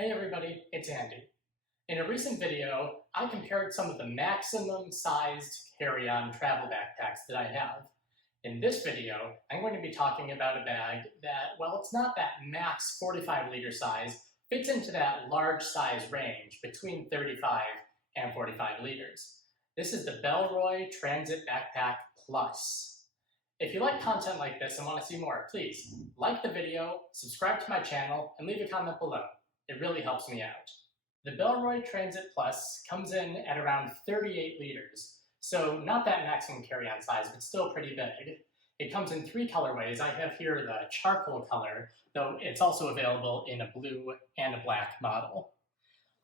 Hey everybody, it's Andy. In a recent video, I compared some of the maximum sized carry-on travel backpacks that I have. In this video, I'm going to be talking about a bag that, well, it's not that max 45 liter size, fits into that large size range between 35 and 45 liters. This is the Bellroy Transit Backpack Plus. If you like content like this and want to see more, please like the video, subscribe to my channel, and leave a comment below. It really helps me out. The Bellroy Transit Plus comes in at around 38 liters, so not that maximum carry-on size, but still pretty big. It comes in 3 colorways. I have here the charcoal color, though it's also available in a blue and a black model.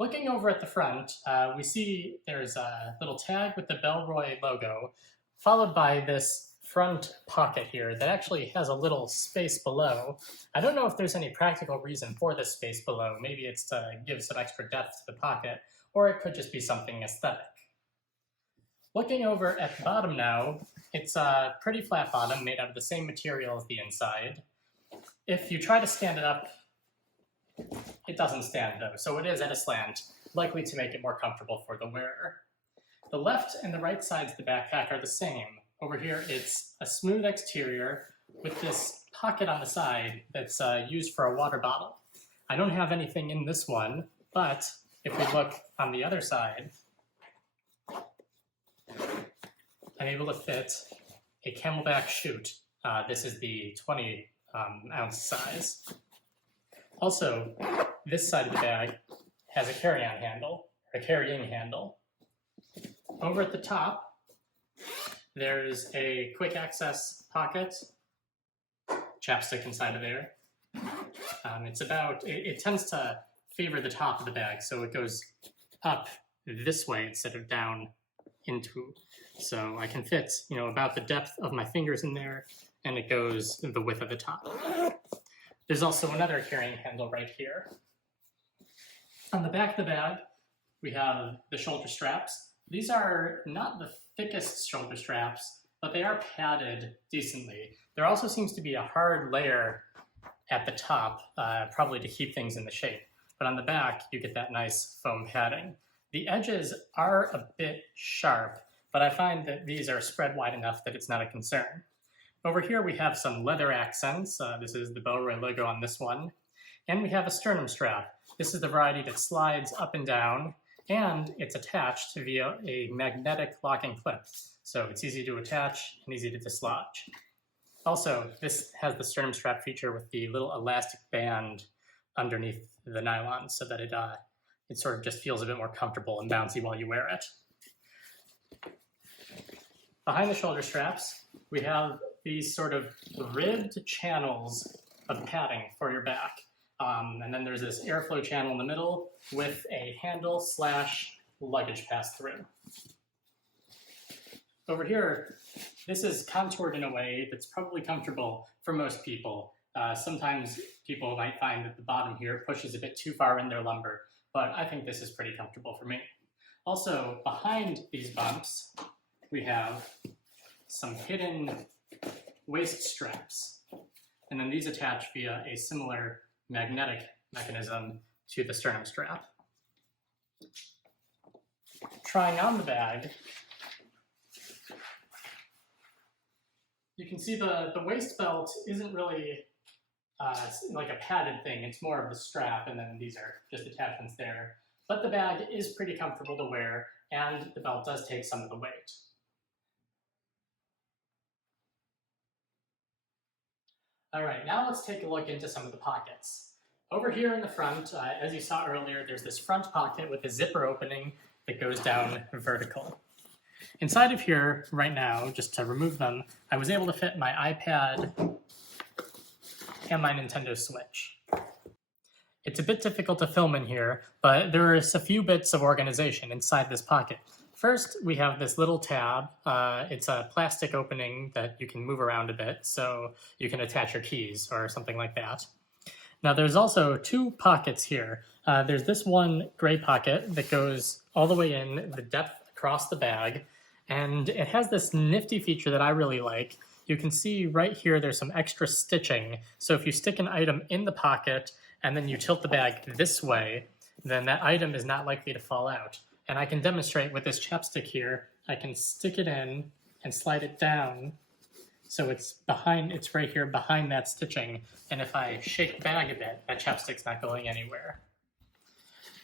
Looking over at the front, we see there's a little tag with the Bellroy logo, followed by this front pocket here that actually has a little space below. I don't know if there's any practical reason for this space below. Maybe it's to give some extra depth to the pocket, or it could just be something aesthetic. Looking over at the bottom now, it's a pretty flat bottom made out of the same material as the inside. If you try to stand it up, it doesn't stand though, so it is at a slant, likely to make it more comfortable for the wearer. The left and the right sides of the backpack are the same. Over here, it's a smooth exterior with this pocket on the side that's used for a water bottle. I don't have anything in this one, but if we look on the other side, I'm able to fit a camelback chute. This is the 20 ounce size. Also, this side of the bag has a carry-on handle, or a carrying handle. Over at the top, there's a quick access pocket, chapstick inside of there. It tends to favor the top of the bag, so it goes up this way instead of down into. So I can fit, about the depth of my fingers in there, and it goes the width of the top. There's also another carrying handle right here. On the back of the bag, we have the shoulder straps. These are not the thickest shoulder straps, but they are padded decently. There also seems to be a hard layer at the top, probably to keep things in the shape. But on the back, you get that nice foam padding. The edges are a bit sharp, but I find that these are spread wide enough that it's not a concern. Over here, we have some leather accents. This is the Bellroy logo on this one. And we have a sternum strap. This is the variety that slides up and down, and it's attached via a magnetic locking clip. So it's easy to attach and easy to dislodge. Also, this has the sternum strap feature with the little elastic band underneath the nylon so that it sort of just feels a bit more comfortable and bouncy while you wear it. Behind the shoulder straps, we have these sort of ribbed channels of padding for your back. And then there's this airflow channel in the middle with a handle / luggage pass-through. Over here, this is contoured in a way that's probably comfortable for most people. Sometimes people might find that the bottom here pushes a bit too far in their lumbar, but I think this is pretty comfortable for me. Also, behind these bumps, we have some hidden waist straps. And then these attach via a similar magnetic mechanism to the sternum strap. Trying on the bag, you can see the waist belt isn't really like a padded thing. It's more of the strap, and then these are just attachments there. But the bag is pretty comfortable to wear, and the belt does take some of the weight. All right, now let's take a look into some of the pockets. Over here in the front, as you saw earlier, there's this front pocket with a zipper opening that goes down vertical. Inside of here right now, just to remove them, I was able to fit my iPad and my Nintendo Switch. It's a bit difficult to film in here, but there is a few bits of organization inside this pocket. First, we have this little tab. It's a plastic opening that you can move around a bit, so you can attach your keys or something like that. Now there's also 2 pockets here. There's this one gray pocket that goes all the way in the depth across the bag, and it has this nifty feature that I really like. You can see right here there's some extra stitching, so if you stick an item in the pocket and then you tilt the bag this way, then that item is not likely to fall out. And I can demonstrate with this chapstick here. I can stick it in and slide it down so it's right here behind that stitching. And if I shake the bag a bit, that chapstick's not going anywhere.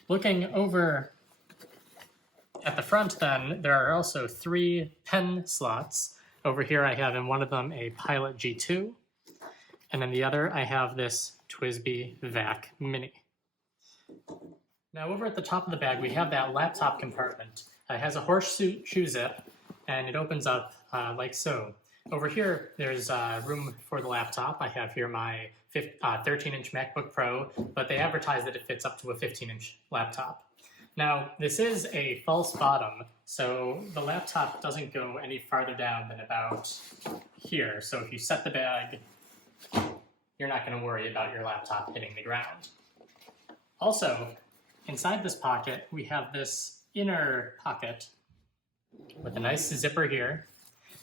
Looking over at the front then, there are also 3 pen slots. Over here I have in one of them a Pilot G2, and then the other I have this TWSBI Vac Mini. Now over at the top of the bag we have that laptop compartment. It has a horseshoe zip and it opens up like so. Over here there's room for the laptop. I have here my 13-inch MacBook Pro, but they advertise that it fits up to a 15-inch laptop. Now, this is a false bottom, so the laptop doesn't go any farther down than about here. So if you set the bag, you're not going to worry about your laptop hitting the ground. Also, inside this pocket, we have this inner pocket with a nice zipper here.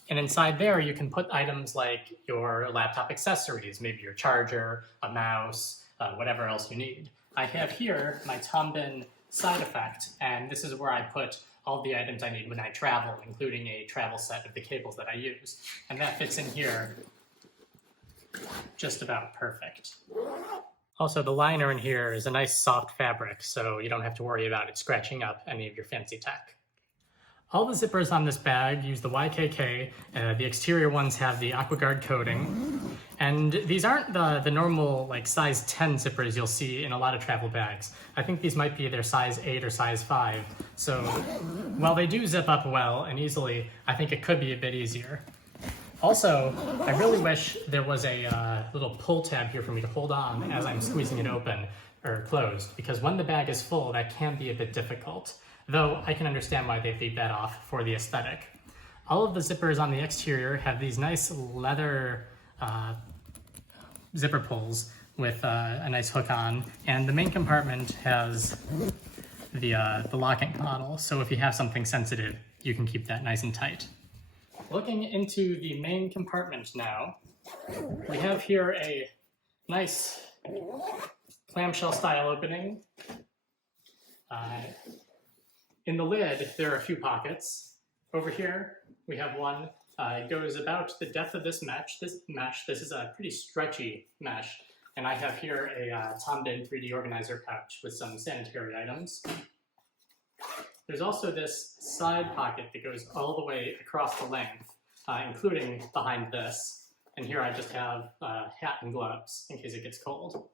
And inside there, you can put items like your laptop accessories, maybe your charger, a mouse, whatever else you need. I have here my Tombin side effect, and this is where I put all the items I need when I travel, including a travel set of the cables that I use. And that fits in here just about perfect. Also, the liner in here is a nice soft fabric, so you don't have to worry about it scratching up any of your fancy tech. All the zippers on this bag use the YKK. The exterior ones have the AquaGuard coating. And these aren't the normal like size 10 zippers you'll see in a lot of travel bags. I think these might be their size 8 or size 5. So while they do zip up well and easily, I think it could be a bit easier. Also, I really wish there was a little pull tab here for me to hold on as I'm squeezing it open or closed, because when the bag is full, that can be a bit difficult. Though I can understand why they'd leave that off for the aesthetic. All of the zippers on the exterior have these nice leather zipper pulls with a nice hook on, and the main compartment has the locking model, so if you have something sensitive, you can keep that nice and tight. Looking into the main compartment now, we have here a nice clamshell style opening. In the lid, there are a few pockets. Over here, we have one. It goes about the depth of this mesh. This is a pretty stretchy mesh. And I have here a Tombin 3D organizer pouch with some sanitary items. There's also this side pocket that goes all the way across the length, including behind this. And here I just have a hat and gloves in case it gets cold.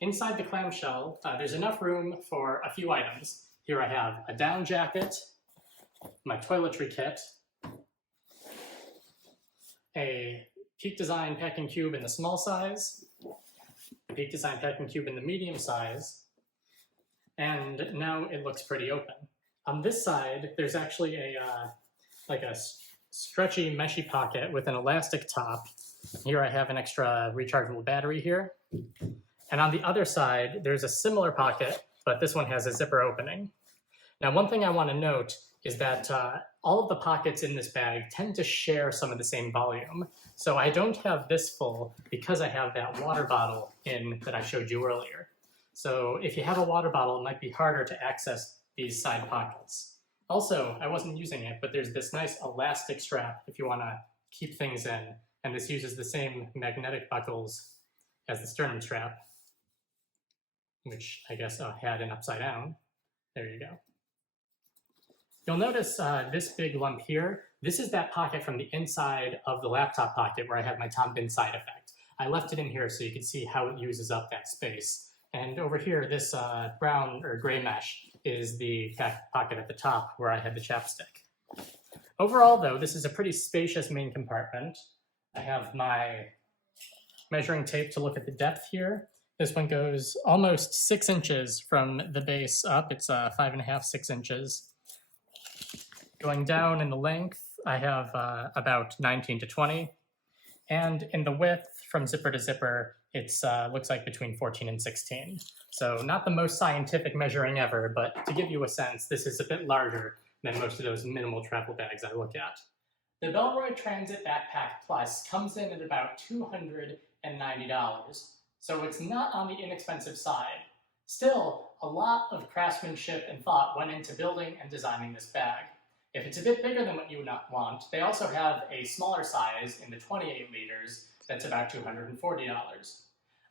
Inside the clamshell, there's enough room for a few items. Here I have a down jacket, my toiletry kit, a Peak Design packing cube in the small size, a Peak Design packing cube in the medium size, and now it looks pretty open. On this side, there's actually a stretchy, meshy pocket with an elastic top. Here I have an extra rechargeable battery here. And on the other side, there's a similar pocket, but this one has a zipper opening. Now, one thing I want to note is that all of the pockets in this bag tend to share some of the same volume. So I don't have this full because I have that water bottle in that I showed you earlier. So if you have a water bottle, it might be harder to access these side pockets. Also, I wasn't using it, but there's this nice elastic strap if you want to keep things in. And this uses the same magnetic buckles as the sternum strap, which I guess had an upside down. There you go. You'll notice this big lump here. This is that pocket from the inside of the laptop pocket where I have my Tombin side effect. I left it in here so you can see how it uses up that space. And over here, this brown or gray mesh is the pocket at the top where I had the chapstick. Overall, though, this is a pretty spacious main compartment. I have my measuring tape to look at the depth here. This one goes almost 6 inches from the base up. It's 5.5, 6 inches. Going down in the length, I have about 19 to 20. And in the width, from zipper to zipper, it looks like between 14 and 16. So not the most scientific measuring ever, but to give you a sense, this is a bit larger than most of those minimal travel bags I look at. The Bellroy Transit Backpack Plus comes in at about $290. so it's not on the inexpensive side. Still, a lot of craftsmanship and thought went into building and designing this bag. If it's a bit bigger than what you want, they also have a smaller size in the 28 liters that's about $240.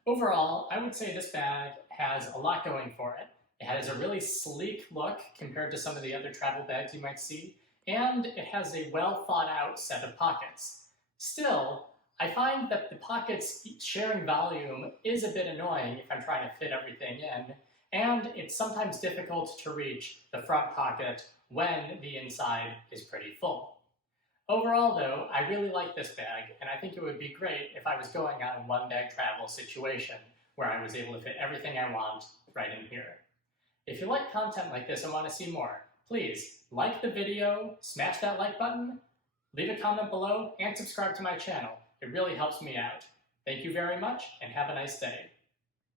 Overall, I would say this bag has a lot going for it. It has a really sleek look compared to some of the other travel bags you might see, and it has a well thought out set of pockets. Still, I find that the pockets sharing volume is a bit annoying if I'm trying to fit everything in, and it's sometimes difficult to reach the front pocket when the inside is pretty full. Overall though, I really like this bag, and I think it would be great if I was going on a one-bag travel situation where I was able to fit everything I want right in here. If you like content like this and want to see more, please like the video, smash that like button, leave a comment below, and subscribe to my channel. It really helps me out. Thank you very much, and have a nice day.